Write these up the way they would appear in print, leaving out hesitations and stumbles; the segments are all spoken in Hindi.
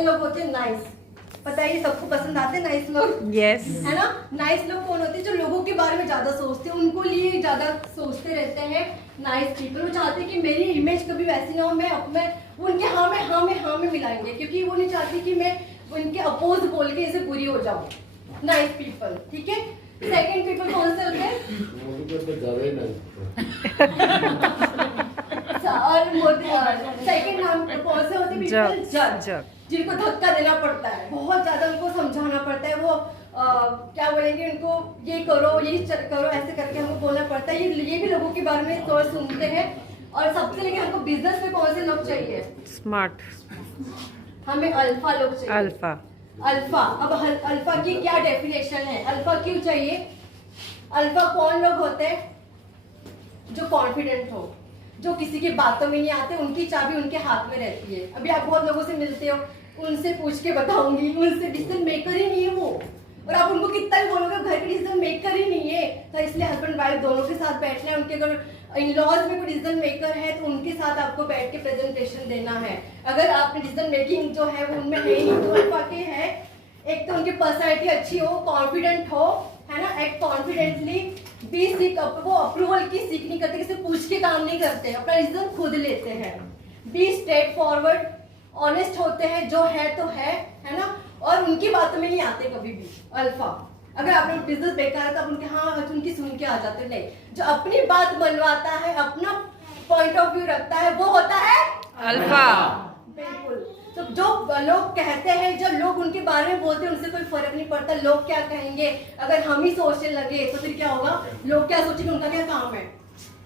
ये लोग होते हैं नाइस। पता है ये सबको पसंद आते हैं नाइस लोग। यस है ना। नाइस लोग कौन होते हैं? जो लोगों के बारे में ज्यादा सोचते हैं, उनको लिए ज्यादा सोचते रहते हैं। Nice people. वो चाहते हैं कि मेरी इमेज कभी वैसी ना हो, मैं उनके हाँ में मिलाएंगे, क्योंकि वो नहीं चाहती कि मैं उनके अपोज बोल के इसे बुरी हो जाऊं। Nice people. ठीक है। सेकंड पीपल कौन से होते हैं? और सेकंड नाम कौन से होते हैं? पीपल जज, जिनको धक्का देना पड़ता है, बहुत ज्यादा उनको समझाना पड़ता है। वो क्या बोलेंगे, उनको ये करो ये करो ऐसे करके हमको बोलना पड़ता है। ये भी लोगों के बारे में थोड़ा सुनते हैं। और सबसे लेके हमको बिजनेस में कौन से लोग चाहिए? स्मार्ट। हमें अल्फा लोग चाहिए। अल्फा। अल्फा। अब अल्फा की क्या डेफिनेशन है? अल्फा क्यों चाहिए? अल्फा कौन लोग होते हैं? जो कॉन्फिडेंट हो, जो किसी की बातों में नहीं आते, उनकी चाबी उनके हाथ में रहती है। अभी आप बहुत लोगों से मिलते हो, उनसे पूछ के बताऊंगी, उनसे डिसीजन मेकर ही नहीं है वो। और आप उनको कितना भी बोलोगे, घर के डिसीजन मेकर ही नहीं है। तो इसलिए हस्बैंड वाइफ दोनों के साथ बैठना है। उनके अगर इन-लॉज में कोई डिसीजन मेकर है तो उनके साथ आपको बैठ के प्रेजेंटेशन देना है। अगर आपने डिसीजन मेकिंग जो है वो उनमें है ही नहीं, तो अल्फा के है, एक तो उनकी पर्सनैलिटी अच्छी हो, कॉन्फिडेंट हो, है ना, एक्ट कॉन्फिडेंटली, बी सीक, वो अप्रूवल की सीख नहीं करते, किसी पूछ के काम नहीं करते, अपना डिसीजन खुद लेते हैं। बी स्ट्रेट फॉरवर्ड, ऑनेस्ट होते हैं, जो है तो है ना, और उनकी बातों में नहीं आते कभी भी। अल्फा। अगर आपने बिजनेस बेकार है तो आप उनके हाँ उनकी सुन के आ जाते, नहीं, जो अपनी बात मनवाता है, अपना पॉइंट ऑफ व्यू रखता है, वो होता है अल्फा। बिल्कुल। तो जो लोग कहते हैं, जब लोग उनके बारे में बोलते हैं, उनसे कोई फर्क नहीं पड़ता लोग क्या कहेंगे। अगर हम ही सोचने लगे तो फिर क्या होगा? लोग क्या सोचेंगे, उनका क्या काम है?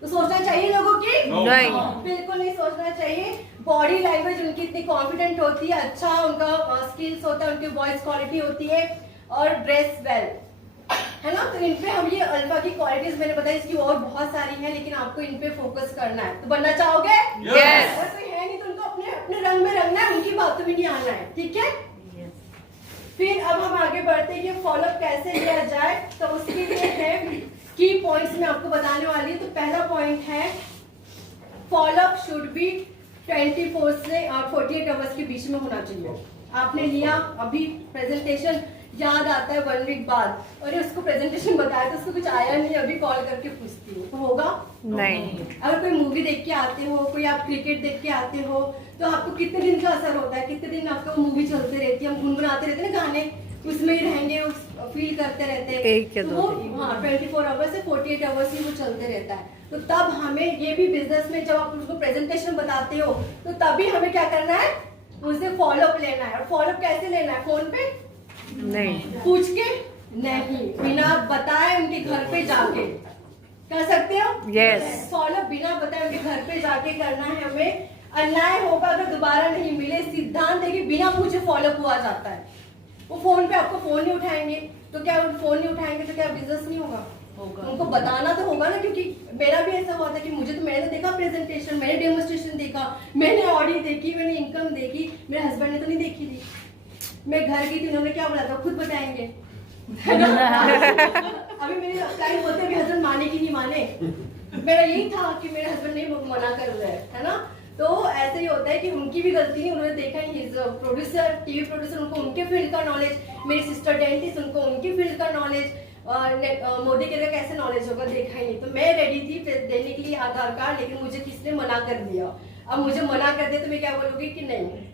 तो सोचना चाहिए लोगों की? नहीं, बिल्कुल नहीं सोचना चाहिए। बॉडी लैंग्वेज उनकी इतनी कॉन्फिडेंट होती है, अच्छा उनका स्किल्स होता है, उनकी वॉइस क्वालिटी होती है, और ड्रेस वेल, है ना। तो इन पे हम ये अल्फा की क्वालिटीज मैंने बताई, इसकी और बहुत सारी है, लेकिन आपको इन पे फोकस करना है। तो बनना चाहोगे? Yes. और कोई है नहीं तो उनको अपने अपने रंग में रंगना है, उनकी बातों में नहीं आना है। ठीक है। फिर अब हम आगे बढ़ते हैं कि फॉलोअप कैसे लिया जाए। तो उसके लिए है की पॉइंट्स मैं आपको बताने वाली हूँ। तो पहला पॉइंट है, फॉलोअप शुड बी 24 से 48 आवर्स के बीच में होना चाहिए। आपने लिया, अभी प्रेजेंटेशन याद आता है 1 वीक बाद, और उसको प्रेजेंटेशन बताया तो उसको कुछ आया नहीं, अभी कॉल करके पूछती हूँ, तो होगा? नहीं। अगर कोई मूवी देख के आते हो, कोई आप क्रिकेट देख के आते हो, तो आपको कितने दिन का असर होता है? कितने दिन आपका वो मूवी चलते रहती है, हम गुनगुनाते रहते हैं ना गाने, उसमें ही रहेंगे, फील करते रहते हैं। एक या दो दिन। हाँ, 24 आवर्स से 48 आवर्स ही वो चलते रहता है। तो तब हमें ये भी बिजनेस में जब आप उसको प्रेजेंटेशन बताते हो, तो तभी हमें क्या करना है? उनसे फॉलोअप लेना है। और फॉलोअप कैसे लेना है? फोन पे नहीं, पूछ के नहीं, बिना बताए उनके घर पे जाके कर सकते हो। Yes. फॉलोअप बिना बताए उनके घर पे जाके करना है हमें। अन्याय होगा अगर दोबारा नहीं मिले। सिद्धांत है कि बिना पूछे फॉलोअप हुआ जाता है। वो फोन पे आपको फोन नहीं उठाएंगे, तो क्या फोन नहीं उठाएंगे तो क्या बिजनेस नहीं होगा? उनको बताना तो होगा ना, क्योंकि मेरा भी ऐसा हुआ था कि मुझे तो, मैंने तो देखा प्रेजेंटेशन, मैंने डेमोन्स्ट्रेशन देखा, मैंने ऑडिट देखी, मैंने इनकम देखी, मेरे हस्बैंड ने तो नहीं देखी थी। मैं घर गई थी, उन्होंने क्या बोला था? खुद बताएंगे। अभी मेरे क्लाइंट बोलते हैं कि हस्बैंड माने कि नहीं माने। मेरा यही था कि मेरे हस्बैंड नहीं मना कर रहे हैं, है ना। तो ऐसे ही होता है कि उनकी भी गलती नहीं, उन्होंने देखा नहीं। प्रोड्यूसर, टीवी प्रोड्यूसर, उनको उनके फील्ड का नॉलेज, मेरी सिस्टर डेंटिस्ट, उनको उनकी फील्ड का नॉलेज, मोदी के लिए कैसे नॉलेज होगा, देखा ही नहीं। तो मैं रेडी थी देने के लिए आधार कार्ड, लेकिन मुझे किसने मना कर दिया। अब मुझे मना कर दिया तो मैं क्या बोलूंगी कि नहीं।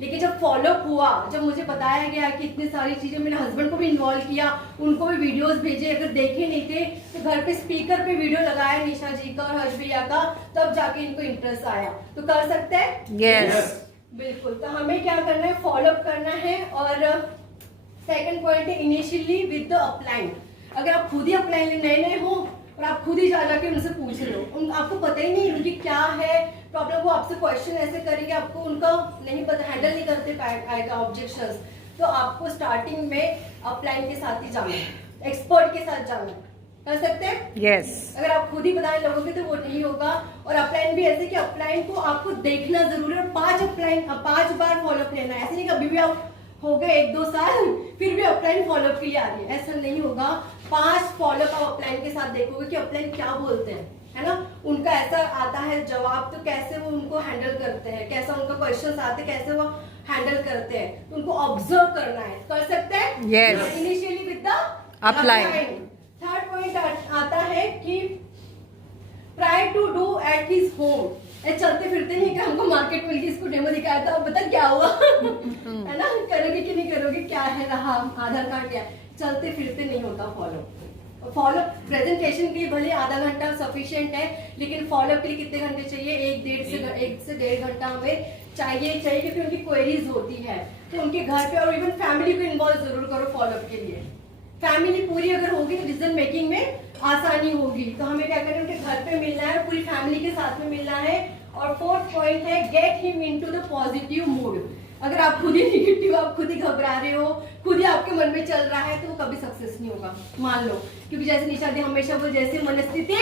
लेकिन जब फॉलोअप हुआ, जब मुझे बताया गया कि इतनी सारी चीजें, मेरे हस्बैंड को भी इन्वॉल्व किया, उनको भी वीडियोस भेजे, अगर देखे नहीं थे तो घर पे स्पीकर पे वीडियो लगाया निशा जी का और हर्ष भैया का, तब जाके इनको इंटरेस्ट आया। तो कर सकते हैं? यस, बिल्कुल। तो हमें क्या करना है? फॉलोअप करना है। और सेकंड पॉइंट है, इनिशियली विद द अपलाइन। अगर आप खुद ही अपलाइन नए नए हो और आप खुद ही जाके उनसे पूछ लो, आपको पता ही नहीं उनकी क्या है प्रॉब्लम, वो आपसे क्वेश्चन ऐसे करेंगे, आपको उनका नहीं पता, हैंडल नहीं करते पाएगा ऑब्जेक्शंस। तो आपको स्टार्टिंग में अपलाइन के साथ ही जाना है, एक्सपर्ट के साथ जाना है। कर सकते हैं? यस। अगर आप खुद ही बताने लगोगे तो वो नहीं होगा। और अपलाइन भी ऐसे कि अपलाइन को आपको देखना जरूरी है, और 5 बार फॉलोअप लेना है। ऐसे नहीं कभी भी आप हो गए 1-2 साल फिर भी अपलाइन फॉलोअप के लिए आ रही है, ऐसा नहीं होगा। 5 फॉलोअप आप अपलाइन के साथ देखोगे कि अपलाइन क्या बोलते हैं, है ना। उनका ऐसा आता है जवाब, तो कैसे वो उनको हैंडल करते हैं, कैसा उनका क्वेश्चन आते हैं, कैसे वो हैंडल करते हैं तो उनको ऑब्जर्व करना है, कर सकते हैं। Yes. Initially with the Upline. Third point आता है कि try to do at his home. चलते फिरते नहीं कि हमको मार्केट मिल गई, इसको डेमो दिखाया था, अब बता क्या हुआ है ना, करोगे कि नहीं करोगे, क्या है रहा आधार कार्ड, क्या चलते फिरते नहीं होता फॉलो। प्रेजेंटेशन के लिए भले आधा घंटा सफिशिएंट है, लेकिन फॉलो के लिए कितने घंटे चाहिए, एक से डेढ़ घंटा हमें चाहिए क्योंकि उनकी क्वेरीज होती है तो उनके घर पे, और इवन फैमिली को इन्वॉल्व जरूर करो फॉलो के लिए। फैमिली पूरी अगर होगी तो डिसीजन मेकिंग में आसानी होगी। तो हमें क्या करना है, उनके घर पे मिलना है, पूरी फैमिली के साथ में मिलना है। और फोर्थ पॉइंट है get him into the positive mood. अगर आप खुद ही निगेटिव, आप खुद ही घबरा रहे हो, खुद ही आपके मन में चल रहा है, तो वो कभी सक्सेस नहीं होगा, मान लो। क्योंकि जैसे निशा दी हमेशा वो जैसे मनस्थिति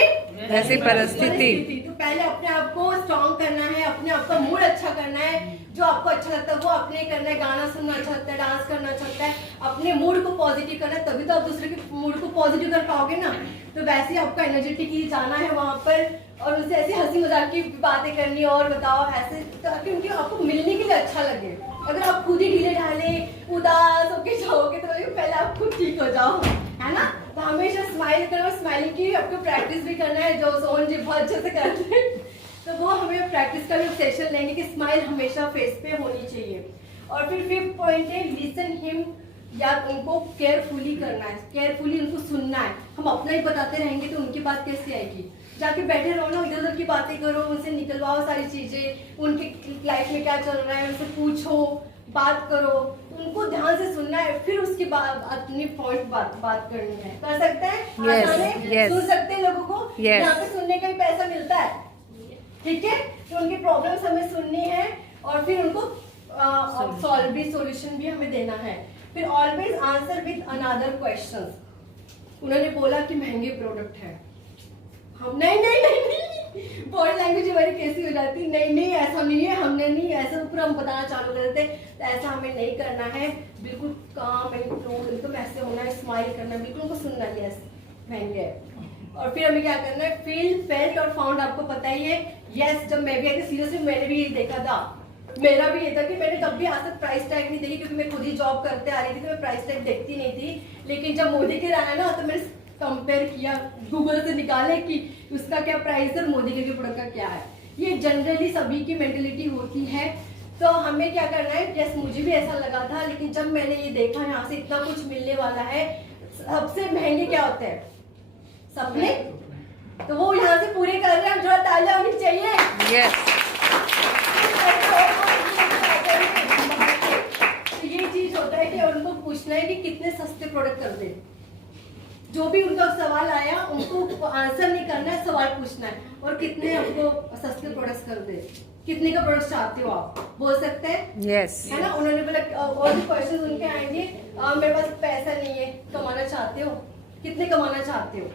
वैसी परिस्थिति। तो पहले अपने आप को स्ट्रॉन्ग करना है, अपने आप का मूड अच्छा करना है, जो आपको अच्छा लगता है वो अपने करना है, गाना सुनना अच्छा लगता है, डांस करना अच्छा लगता है, अपने मूड को पॉजिटिव करना है, तभी तो आप दूसरे के मूड को पॉजिटिव कर पाओगे ना। तो वैसे ही आपका एनर्जेटिक ही जाना है वहां पर, और उनसे ऐसी हंसी मजाक की बातें करनी, और बताओ ऐसे, ताकि उनके आपको मिलने के लिए अच्छा लगे। अगर आप खुद ही ढीले ढाले उदास होके जाओगे तो पहले आप खुद ठीक हो जाओ, है ना। तो हमेशा स्माइल करो, स्माइलिंग की आपको प्रैक्टिस भी करना है, जो सोहन जी बहुत अच्छे से करते हैं, तो वो हमें प्रैक्टिस का भी सेशन लेंगे कि स्माइल हमेशा फेस पे होनी चाहिए। और फिर फिफ्थ पॉइंट है लिसन हिम, या उनको केयरफुली करना है, केयरफुली उनको सुनना है। हम अपना ही बताते रहेंगे तो उनकी बात कैसे आएगी, जाके बैठे रहो ना, इधर उधर की बातें करो, उनसे निकलवाओ सारी चीजें, उनके लाइफ में क्या चल रहा है उनसे पूछो, बात करो, उनको ध्यान से सुनना है, फिर उसके बाद अपनी पॉइंट बात करनी है। कर सकते हैं? Yes, आसान है? yes. सुन सकते हैं लोगों को? Yes. यहाँ पे सुनने का भी पैसा मिलता है, ठीक है। तो उनकी प्रॉब्लम्स हमें सुननी है, और फिर उनको सॉल्यूशन भी हमें देना है। फिर always answer with another questions. उन्होंने बोला कि महंगे प्रोडक्ट है, हम नहीं बॉडी लैंग्वेज हमारी कैसी हो जाती, नहीं ऐसा नहीं है, हमने नहीं ऐसा, पूरा हम बताना चालू कर देते, तो ऐसा हमें नहीं करना है। बिल्कुल काम एंड क्लोज, एकदम ऐसे होना है, स्माइल करना, बिल्कुल उनको सुनना है, यस महंगे है। और फिर हमें क्या करना है, फील, फेल्ट और फाउंड, आपको पता ही है। यस, जब मैं भी आई थी सीरियसली मैंने भी ये देखा था, मेरा भी ये था कि मैंने कभी आज तक प्राइस टैग नहीं देखी, क्योंकि मैं खुद ही जॉब करते आ रही थी तो मैं प्राइस टैग देखती नहीं थी। लेकिन जब मोदी के आया ना, तो मैंने कंपेयर किया, गूगल से निकाले कि उसका क्या प्राइस है और मोदी के प्रोडक्ट का क्या है। ये जनरली सभी की मेंटेलिटी होती है। तो हमें क्या करना है, यस मुझे भी ऐसा लगा था, लेकिन जब मैंने ये देखा यहाँ से इतना कुछ मिलने वाला है, सबसे महंगे क्या होते हैं सपने, तो वो यहाँ से पूरे कर रहे हैं, थोड़ा तालियां होनी चाहिए। Yes. तो ये चीज होता है कि उनको पूछना है कि कितने सस्ते प्रोडक्ट कर दे। जो भी उनका सवाल आया उनको आंसर नहीं करना है, सवाल पूछना है, और कितने आपको सस्ते प्रोडक्ट्स कर दे, कितने का प्रोडक्ट चाहते हो आप, बोल सकते हैं। Yes. है ना। उन्होंने बोला और भी क्वेश्चन उनके आएंगे, मेरे पास पैसा नहीं है, कमाना चाहते हो, कितने कमाना चाहते हो,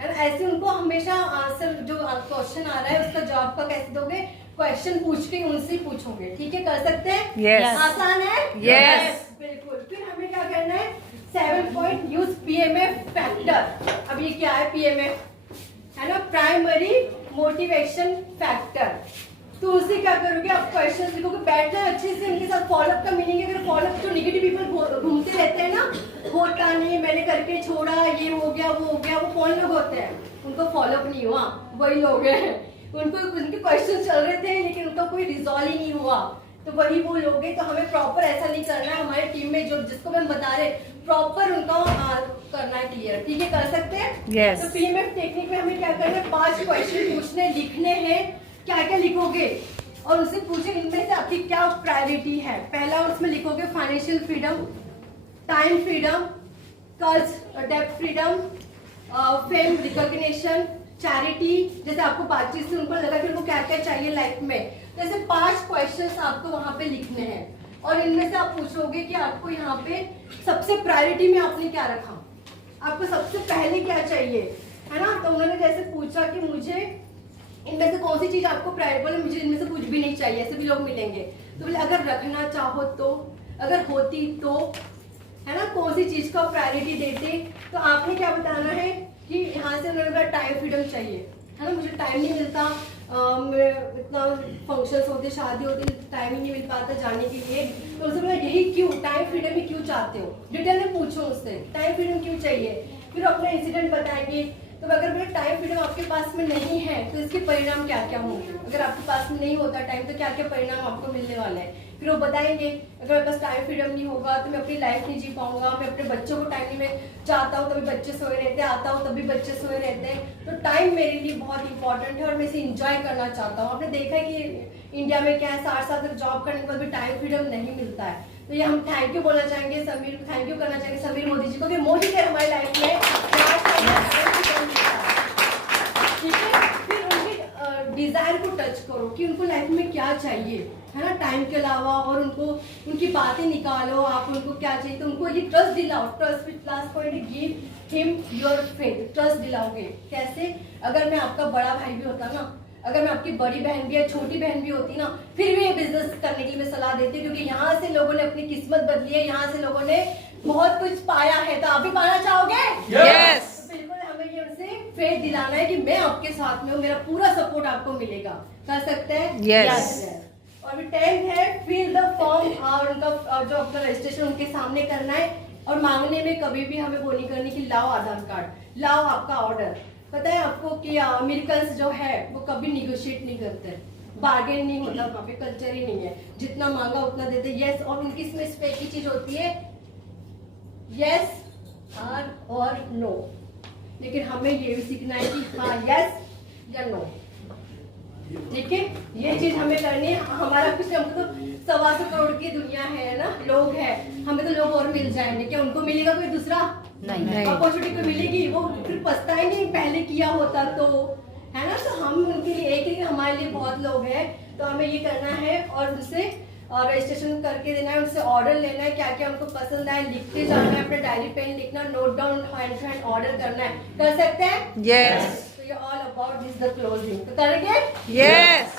है ना। ऐसे उनको हमेशा आंसर, जो क्वेश्चन आ रहा है उसका जवाब का कैसे दोगे, क्वेश्चन पूछ के उनसे पूछोगे, ठीक है। कर सकते हैं? Yes. आसान है। Yes. बिल्कुल। फिर हमें क्या करना है, 7 पॉइंट यूज पीएमएफ फैक्टर। अब ये क्या है पीएमएफ, है ना, प्राइमरी मोटिवेशन फैक्टर। तो उससे क्या करोगे, आप क्वेश्चन लिखोगे, बैठना है अच्छे से, उनके साथ फॉलोअप का मीनिंग है। अगर फॉलोअप, जो नेगेटिव पीपल घूमते रहते हैं ना, होता नहीं, मैंने करके छोड़ा, ये हो गया वो हो गया, वो कौन लोग होते हैं, उनको फॉलोअप नहीं हुआ, वही लोग हैं। उनको उनके क्वेश्चन चल रहे थे लेकिन उनका कोई रिजॉल्व ही नहीं हुआ, तो वही वो लोग हैं। तो हमें प्रॉपर ऐसा नहीं करना है, हमारे टीम में जो जिसको हम बता रहे प्रॉपर उनका करना है क्लियर, ठीक है। कर सकते हैं? Yes. तो पीएमएफ टेक्निक में हमें क्या करना है, 5 क्वेश्चन पूछने, लिखने हैं। क्या क्या लिखोगे, और उससे पूछे इनमें से आपकी क्या प्रायोरिटी है। पहला उसमें लिखोगे फाइनेंशियल फ्रीडम, टाइम फ्रीडम, कर्ज डेब्ट फ्रीडम, फेम रिकॉग्निशन, चैरिटी। जैसे आपको बातचीत से उनको लगा कि उनको क्या क्या चाहिए लाइफ में, जैसे 5 क्वेश्चंस आपको वहां पे लिखने हैं। और इनमें से आप पूछोगे कि आपको यहाँ पे सबसे प्रायोरिटी में आपने क्या रखा, आपको सबसे पहले क्या चाहिए, है ना। तो उन्होंने जैसे पूछा कि मुझे इनमें से कौन सी चीज आपको प्रायोरिटी, बोले मुझे इनमें से कुछ भी नहीं चाहिए, ऐसे भी लोग मिलेंगे। तो बोले अगर रखना चाहो तो, अगर होती तो, है ना, कौन सी चीज को प्रायोरिटी देते। तो आपने क्या बताना है कि यहाँ से उन्होंने टाइम फ्रीडम चाहिए, है ना, मुझे टाइम नहीं मिलता, इतना फंक्शंस होते, शादी होती, टाइम ही नहीं मिल पाता जाने के लिए। तो उनसे बोला यही क्यों, टाइम फ्रीडम ही क्यों चाहते हो, डिटेल में पूछो उससे टाइम फ्रीडम क्यों चाहिए। फिर अपना इंसिडेंट बताएंगे। तो अगर मेरा टाइम फ्रीडम आपके पास में नहीं है तो इसके परिणाम क्या क्या होंगे, अगर आपके पास में नहीं होता टाइम तो क्या क्या परिणाम आपको मिलने वाले हैं। फिर वो बताएंगे अगर मेरे पास टाइम फ्रीडम नहीं होगा तो मैं अपनी लाइफ नहीं जी पाऊंगा, मैं अपने बच्चों को टाइम नहीं, मैं चाहता हूँ तभी बच्चे सोए रहते हैं, आता हूँ तभी बच्चे सोए रहते हैं। तो टाइम मेरे लिए बहुत इंपॉर्टेंट है और मैं इसे इंजॉय करना चाहता हूँ। आपने देखा है कि इंडिया में क्या है, 60 साल तक जॉब करने के बाद भी टाइम फ्रीडम नहीं मिलता है। तो ये हम थैंक यू बोलना चाहेंगे समीर को, थैंक यू करना चाहेंगे समीर मोदी जी को कि मोदी ने हमारी लाइफ में ठीक है। फिर उनके डिजायर को टच करो कि उनको लाइफ में क्या चाहिए, है ना, टाइम के अलावा, और उनको उनकी बातें निकालो, आप उनको क्या चाहिए तो उनको ये ट्रस्ट दिलाओ। Trust with last point, give him your faith. Trust दिलाओगे कैसे, अगर मैं आपका बड़ा भाई भी होता ना, अगर मैं आपकी बड़ी बहन भी या छोटी बहन भी होती ना, फिर भी ये बिजनेस करने के लिए मैं सलाह देती, क्योंकि यहाँ से लोगों ने अपनी किस्मत बदली है, यहाँ से लोगों ने बहुत कुछ पाया है। तो आप भी पाना चाहोगे? Yes. तो बिल्कुल हमें ये उनसे फेथ दिलाना है कि मैं आपके साथ में हूँ, मेरा पूरा सपोर्ट आपको मिलेगा। कर सकते हैं? Yes. और 10th है फिल द फॉर्म, और उनका जो अपना रजिस्ट्रेशन उनके सामने करना है। और मांगने में कभी भी हमें वो नहीं करनी कि लाओ आधार कार्ड, लाओ आपका ऑर्डर। पता है आपको कि अमेरिकन जो है वो कभी निगोशिएट नहीं करते, बार्गेन नहीं होता, वहाँ पे कल्चर ही नहीं है, जितना मांगा उतना देते। यस, और उनकी इसमें स्पेक की चीज होती है यस और नो। लेकिन हमें ये भी सीखना है कि हाँ यस या नो, ठीक है, ये चीज हमें करनी है। हमारा कुछ, हमको तो 125 करोड़ की दुनिया है ना, लोग हैं, हमें तो लोग और मिल जाएंगे, क्या उनको मिलेगा कोई दूसरा? नहीं। अपॉर्चुनिटी को मिलेगी, वो फिर पछताएंगे पहले किया होता तो, है ना। तो हम उनके लिए एक ही, हमारे लिए बहुत लोग हैं। तो हमें ये करना है और उनसे रजिस्ट्रेशन करके देना है, उनसे ऑर्डर लेना है, क्या क्या उनको पसंद आए लिखते जाना है, अपना डायरी पेन लिखना, note down, hand to hand order करना है। कर सकते हैं? Yes. तो ये all about this the closing. तो करेंगे? Yes.